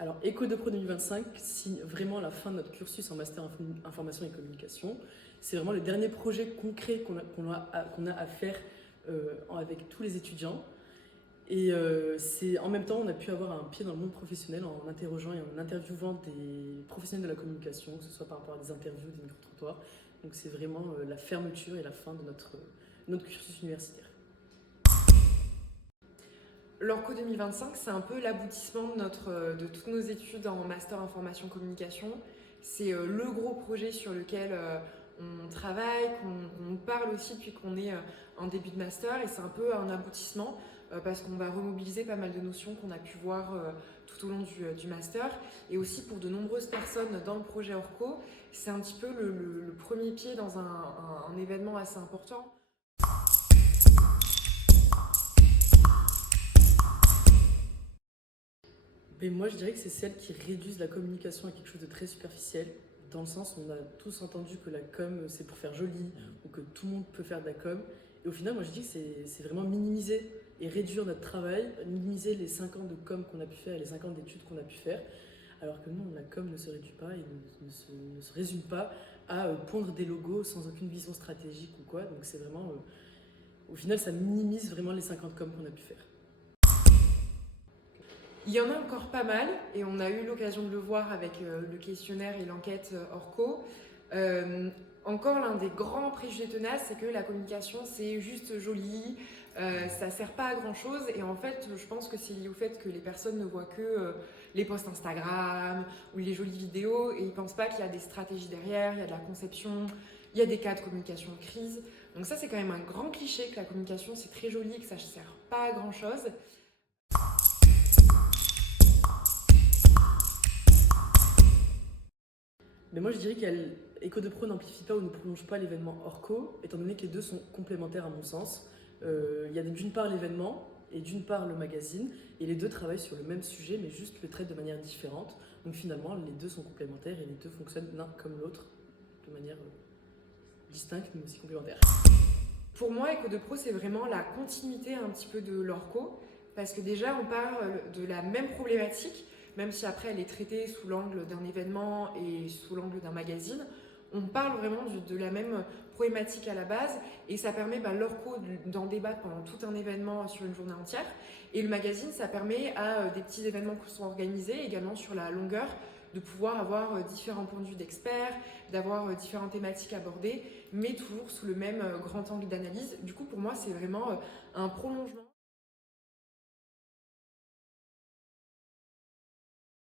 Alors, Éco-de-Pro 2025 signe vraiment la fin de notre cursus en master information et communication. C'est vraiment le dernier projet concret qu'on a à faire avec tous les étudiants. Et en même temps, on a pu avoir un pied dans le monde professionnel en interrogeant et en interviewant des professionnels de la communication, que ce soit par rapport à des interviews, des micro-trottoirs. Donc c'est vraiment la fermeture et la fin de notre cursus universitaire. L'Orco 2025, c'est un peu l'aboutissement de toutes nos études en master information communication. C'est le gros projet sur lequel on travaille, qu'on parle aussi depuis qu'on est en début de master, et c'est un peu un aboutissement parce qu'on va remobiliser pas mal de notions qu'on a pu voir tout au long du master, et aussi pour de nombreuses personnes dans le projet Orco, c'est un petit peu le premier pied dans un événement assez important. Mais moi, je dirais que c'est celles qui réduisent la communication à quelque chose de très superficiel, dans le sens où on a tous entendu que la com, c'est pour faire joli, ou que tout le monde peut faire de la com. Et au final, moi, je dis que c'est vraiment minimiser et réduire notre travail, minimiser les 5 ans de com qu'on a pu faire et les 5 ans d'études qu'on a pu faire, alors que non, la com ne se réduit pas et ne se résume pas à pondre des logos sans aucune vision stratégique ou quoi. Donc c'est vraiment, au final, ça minimise vraiment les 5 ans de com qu'on a pu faire. Il y en a encore pas mal, et on a eu l'occasion de le voir avec le questionnaire et l'enquête Orco. Encore l'un des grands préjugés tenaces, c'est que la communication c'est juste joli, ça sert pas à grand chose, et en fait je pense que c'est lié au fait que les personnes ne voient que les posts Instagram ou les jolies vidéos, et ils pensent pas qu'il y a des stratégies derrière, il y a de la conception, il y a des cas de communication de crise. Donc ça c'est quand même un grand cliché, que la communication c'est très joli et que ça ne sert pas à grand chose. Mais moi, je dirais qu'Eco-de-Pro n'amplifie pas ou ne prolonge pas l'événement Orco, étant donné que les deux sont complémentaires à mon sens. Il y a d'une part l'événement et d'une part le magazine, et les deux travaillent sur le même sujet, mais juste le traitent de manière différente. Donc finalement, les deux sont complémentaires et les deux fonctionnent l'un comme l'autre, de manière distincte mais aussi complémentaire. Pour moi, Éco-de-Pro, c'est vraiment la continuité un petit peu de l'Orco, parce que déjà, on parle de la même problématique, même si après elle est traitée sous l'angle d'un événement et sous l'angle d'un magazine. On parle vraiment de la même problématique à la base, et ça permet l'Orco d'en débattre pendant tout un événement sur une journée entière. Et le magazine, ça permet à des petits événements qui sont organisés, également sur la longueur, de pouvoir avoir différents points de vue d'experts, d'avoir différentes thématiques abordées, mais toujours sous le même grand angle d'analyse. Du coup, pour moi, c'est vraiment un prolongement.